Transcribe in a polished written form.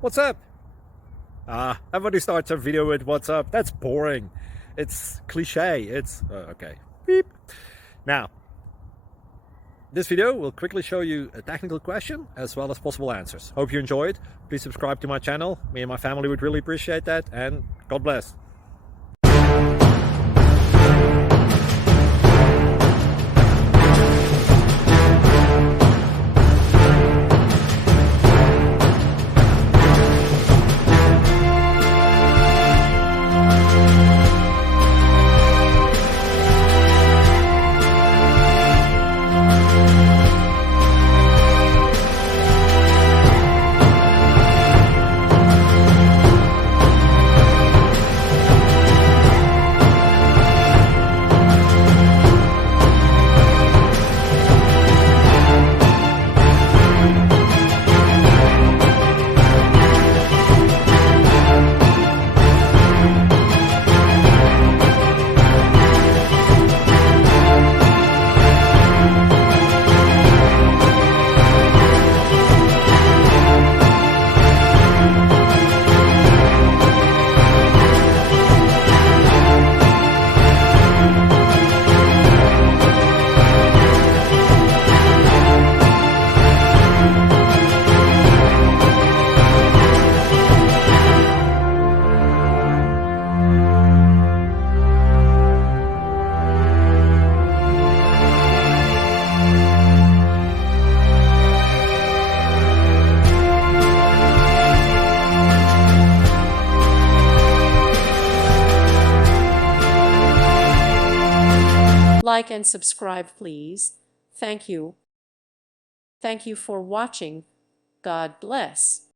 What's up? Everybody starts a video with what's up. That's boring. It's cliche. It's okay. Beep. Now, this video will quickly show you a technical question as well as possible answers. Hope you enjoyed. Please subscribe to my channel. Me and my family would really appreciate that, and God bless. Like and subscribe, please. Thank you. Thank you for watching. God bless.